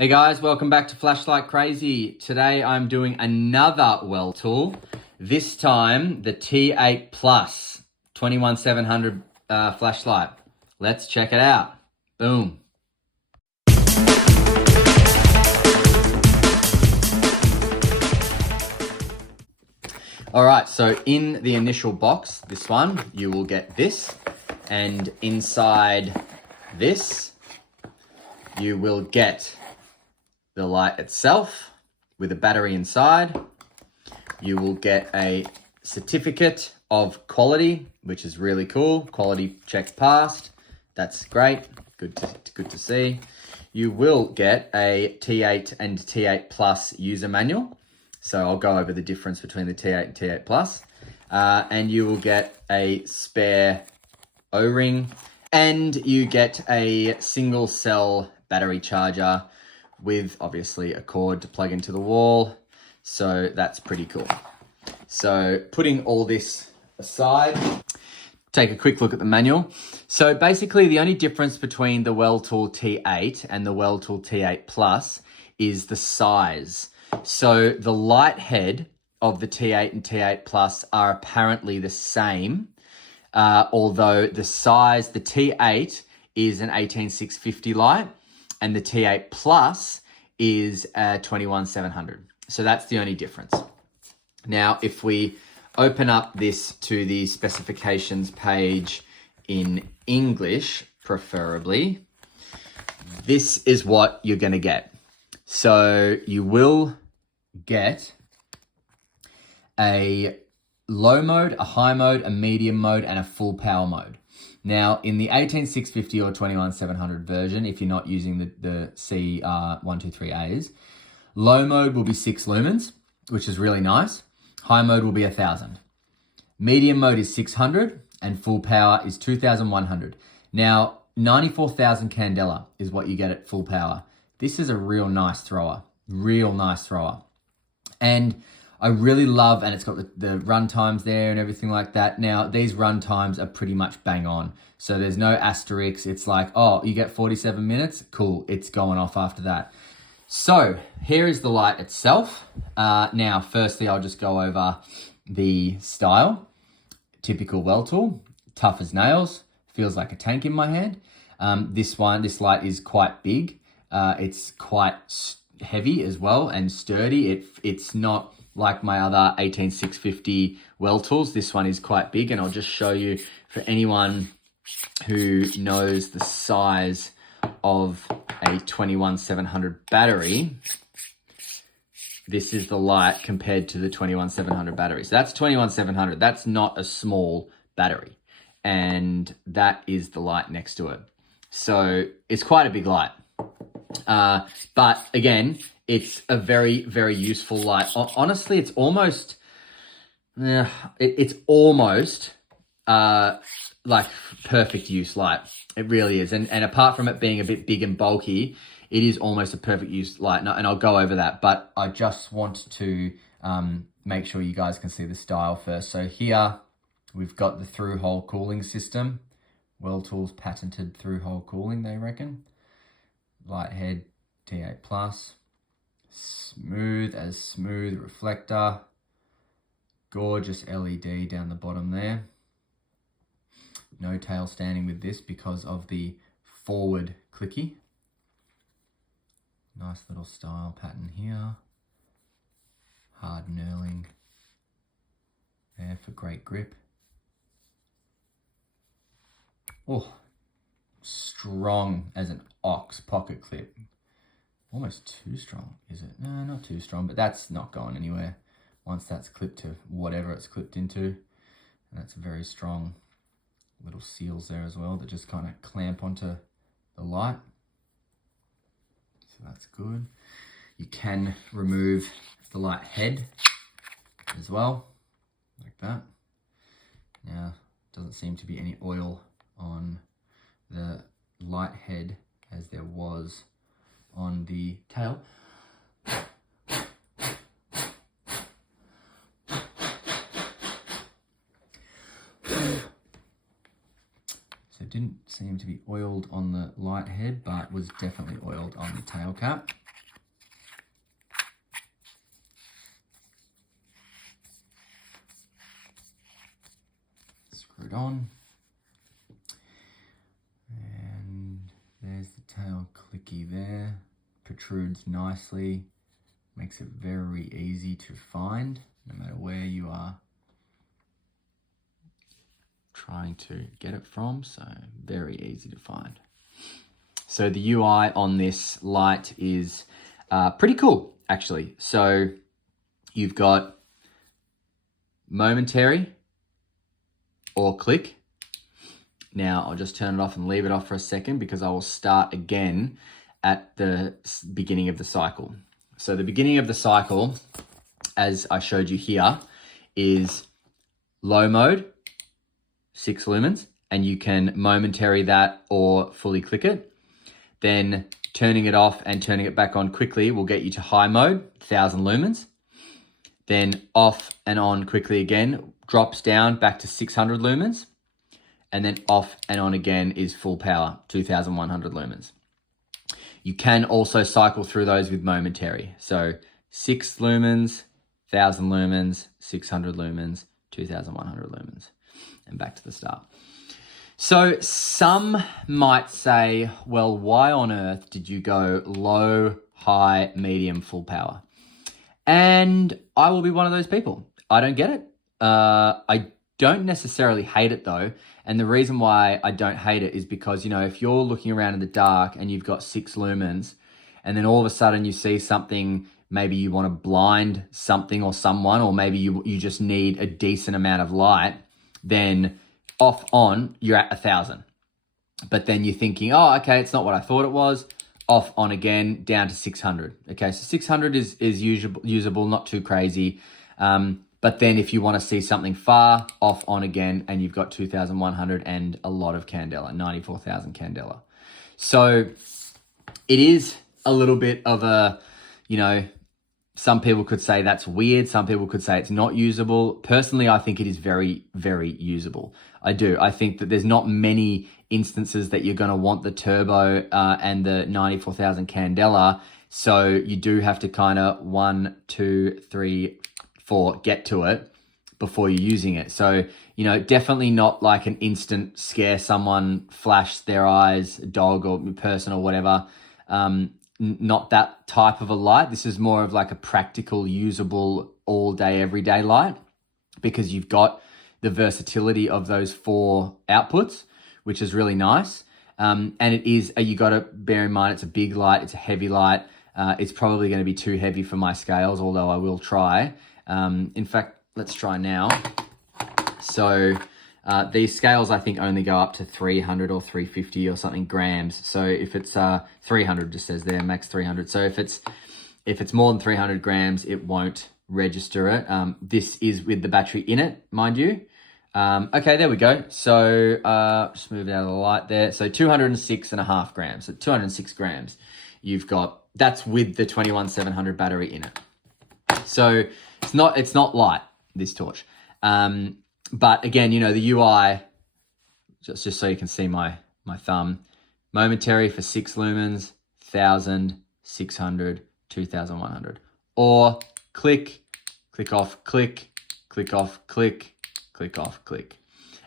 Hey guys, welcome back to Flashlight Crazy. Today I'm doing another Weltool. This time the T8Plus 21700 flashlight. Let's check it out. Boom. All right, so in the initial box, this one, you will get this, and inside this, you will get the light itself with a battery inside. You will get a certificate of quality, which is really cool. Quality check passed. That's great. Good to see. You will get a T8 and T8 Plus user manual. So I'll go over the difference between the T8 and T8 Plus. And you will get a spare O-ring, and you get a single cell battery charger with obviously a cord to plug into the wall. So that's pretty cool. So putting all this aside, take a quick look at the manual. So basically the only difference between the Weltool T8 and the Weltool T8 Plus is the size. So the light head of the T8 and T8 Plus are apparently the same, although the size, the T8 is an 18650 light, and the T8 Plus is a 21700. So that's the only difference. Now, if we open up this to the specifications page in English, preferably, this is what you're going to get. So you will get a low mode, a high mode, a medium mode, and a full power mode. Now, in the 18650 or 21700 version, if you're not using the CR123As, low mode will be 6 lumens, which is really nice. High mode will be 1000. Medium mode is 600, and full power is 2100. Now, 94,000 candela is what you get at full power. This is a real nice thrower, And I really love, and it's got the run times there and everything like that. Now, these run times are pretty much bang on. So there's no asterisks. It's like, oh, you get 47 minutes? Cool, it's going off after that. So here is the light itself. Now, firstly, I'll just go over the style. Typical Weltool, tough as nails, feels like a tank in my hand. This light is quite big. It's quite heavy as well and sturdy. It's not like my other 18650 Weltools. This one is quite big, and I'll just show you for anyone who knows the size of a 21700 battery. This is the light compared to the 21700 battery. So that's 21700. That's not a small battery, and that is the light next to it. So it's quite a big light. But again, it's a very, very useful light. Honestly, it's almost, like perfect use light. It really is. And apart from it being a bit big and bulky, it is almost a perfect use light. And I'll go over that, but I just want to make sure you guys can see the style first. So here we've got the through-hole cooling system. Weltool's patented through-hole cooling, they reckon. Light head, T8 Plus. Smooth as smooth reflector. Gorgeous LED down the bottom there. No tail standing with this because of the forward clicky. Nice little style pattern here. Hard knurling there for great grip. Oh, strong as an ox pocket clip. Almost too strong, is it? No, not too strong, but that's not going anywhere once that's clipped to whatever it's clipped into. And that's very strong. Little seals there as well that just kind of clamp onto the light. So that's good. You can remove the light head as well, like that. Now, doesn't seem to be any oil on the light head as there was on the tail. It didn't seem to be oiled on the light head, but was definitely oiled on the tail cap. screw it on. And there's the tail clicky there. Protrudes nicely. Makes it very easy to find, no matter where you are trying to get it from, so very easy to find. So the UI on this light is pretty cool, actually. So you've got momentary or click. Now I'll just turn it off and leave it off for a second because I will start again at the beginning of the cycle. So the beginning of the cycle, as I showed you here, is low mode, 6 lumens, and you can momentary that or fully click it. Then turning it off and turning it back on quickly will get you to high mode, 1000 lumens. Then off and on quickly again, drops down back to 600 lumens. And then off and on again is full power, 2100 lumens. You can also cycle through those with momentary. So 6 lumens, 1000 lumens, 600 lumens, 2100 lumens, and back to the start. So some might say, well, why on earth did you go low, high, medium, full power? And I will be one of those people. I don't get it. I don't necessarily hate it though. And the reason why I don't hate it is because, you know, if you're looking around in the dark and you've got 6 lumens and then all of a sudden you see something, maybe you want to blind something or someone, or maybe you just need a decent amount of light, then off on, you're at 1000. But then you're thinking, oh, okay, it's not what I thought it was. Off on again, down to 600. Okay, so 600 is usable, not too crazy. But then if you want to see something far, off on again, and you've got 2100 and a lot of candela, 94,000 candela. So it is a little bit of a, you know, some people could say that's weird. Some people could say it's not usable. Personally, I think it is very, very usable. I do. I think that there's not many instances that you're going to want the turbo and the 94,000 candela. So you do have to kind of 1, 2, 3, 4 get to it before you're using it. So, you know, definitely not like an instant scare someone, flash their eyes, a dog or person or whatever. Not that type of a light. This is more of like a practical, usable, all day, everyday light, because you've got the versatility of those 4 outputs, which is really nice. And it is, you got to bear in mind, it's a big light, it's a heavy light. It's probably going to be too heavy for my scales, although I will try. In fact, let's try now. So these scales, I think, only go up to 300 or 350 or something grams. So if it's 300, just says there, max 300. So if it's more than 300 grams, it won't register it. This is with the battery in it, mind you. Okay, there we go. So just move it out of the light there. So 206.5 grams. So 206 grams you've got. That's with the 21700 battery in it. So it's not light, this torch. But again, you know, the UI, just so you can see my thumb, momentary for 6 lumens, 1000, 600, 2100. Or click, click off, click, click off, click, click off, click.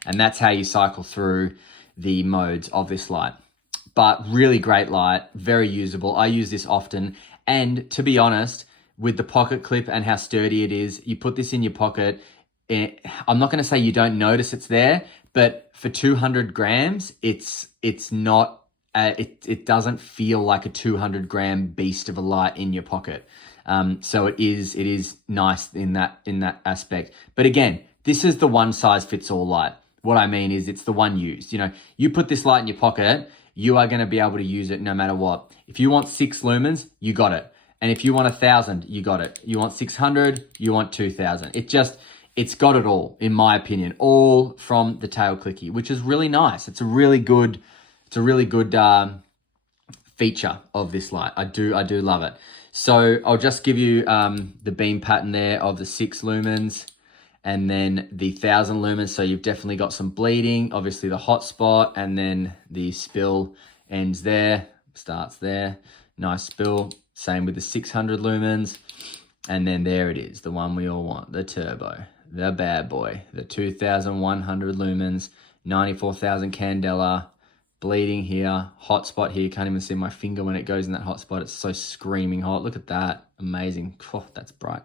And that's how you cycle through the modes of this light. But really great light, very usable. I use this often. And to be honest, with the pocket clip and how sturdy it is, you put this in your pocket. I'm not going to say you don't notice it's there, but for 200 grams, it's not. It doesn't feel like a 200 gram beast of a light in your pocket. So it is nice in that aspect. But again, this is the one size fits all light. What I mean is it's the one used. You know, you put this light in your pocket, you are going to be able to use it no matter what. If you want 6 lumens, you got it. And if you want 1000, you got it. You want 600, you want 2000. It's got it all, in my opinion, all from the tail clicky, which is really nice. It's a really good feature of this light. I do love it. So I'll just give you the beam pattern there of the 6 lumens and then the 1000 lumens. So you've definitely got some bleeding, obviously the hot spot, and then the spill ends there, starts there. Nice spill. Same with the 600 lumens. And then there it is, the one we all want, the turbo. the bad boy, the 2,100 lumens, 94,000 candela, bleeding here, hot spot here. Can't even see my finger when it goes in that hot spot. It's so screaming hot. Look at that. Amazing. Oh, that's bright.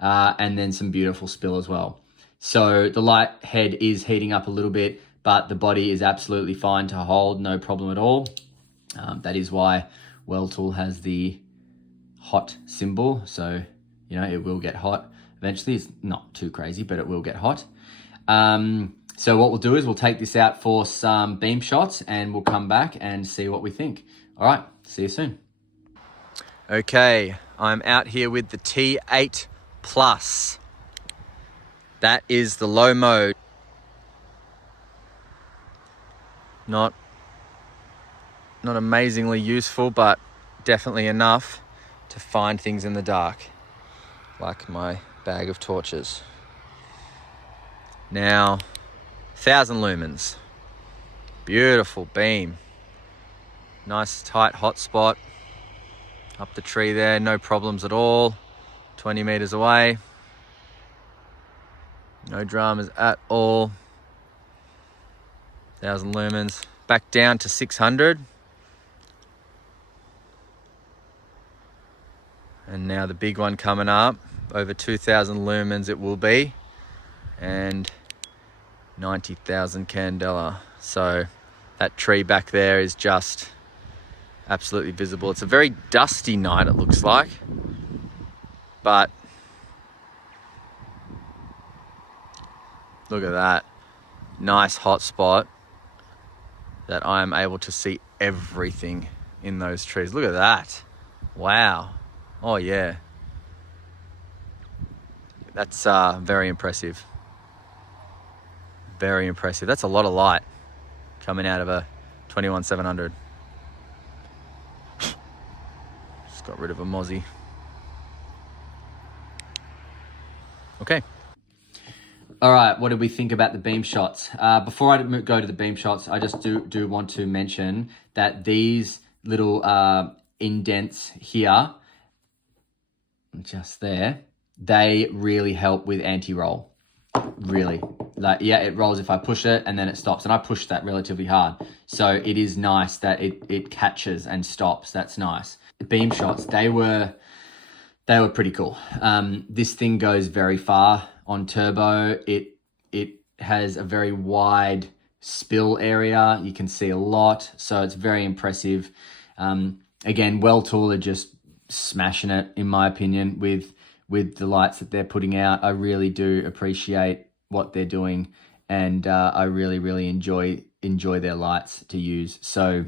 And then some beautiful spill as well. So the light head is heating up a little bit, but the body is absolutely fine to hold. No problem at all. That is why Weltool has the hot symbol. So, you know, it will get hot eventually. It's not too crazy, but it will get hot. So what we'll do is we'll take this out for some beam shots and we'll come back and see what we think. All right, see you soon. Okay, I'm out here with the T8Plus. That is the low mode. Not amazingly useful, but definitely enough to find things in the dark, like my bag of torches. Now, 1,000 lumens, beautiful beam, nice tight hot spot up the tree there, no problems at all. 20 meters away, no dramas at all. 1,000 lumens, back down to 600. And now the big one coming up, over 2,000 lumens it will be, and 90,000 candela. So that tree back there is just absolutely visible. It's a very dusty night, it looks like, but look at that nice hot spot that I am able to see everything in those trees. Look at that. Wow. Oh yeah, that's very impressive. Very impressive. That's a lot of light coming out of a 21-700. Just got rid of a mozzie. Okay. All right, what did we think about the beam shots? Before I go to the beam shots, I just do want to mention that these little indents here, just there, they really help with anti-roll. Really, like, yeah, it rolls if I push it and then it stops, and I pushed that relatively hard, so it is nice that it catches and stops. That's nice. The beam shots, they were pretty cool. This thing goes very far on turbo. It has a very wide spill area. You can see a lot, so it's very impressive. Again, Weltool are just smashing it, in my opinion, with the lights that they're putting out. I really do appreciate what they're doing, and I really enjoy their lights to use. So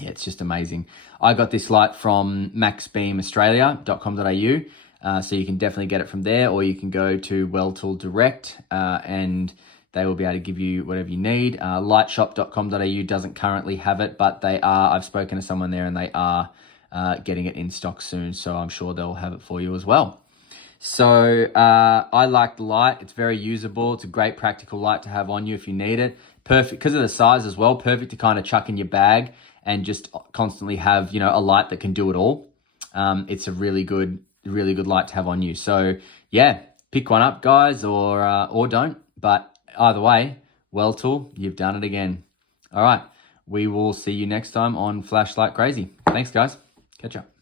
yeah, it's just amazing. I got this light from maxbeamaustralia.com.au, so you can definitely get it from there, or you can go to Weltool direct, and they will be able to give you whatever you need. Lightshop.com.au doesn't currently have it, but they are. I've spoken to someone there, and they are getting it in stock soon, so I'm sure they'll have it for you as well. So I like the light. It's very usable. It's a great practical light to have on you if you need it. Perfect because of the size as well. Perfect to kind of chuck in your bag and just constantly have, you know, a light that can do it all. It's a really good light to have on you. So yeah, pick one up, guys, or don't. But either way, Weltool, you've done it again. All right, we will see you next time on Flashlight Crazy. Thanks, guys. Catch up.